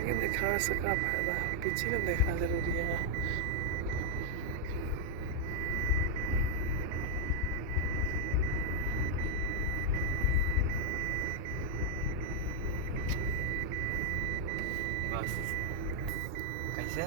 आगे दिखावे से का फायदा है, पीछे का देखना जरूरी है। बस कैसे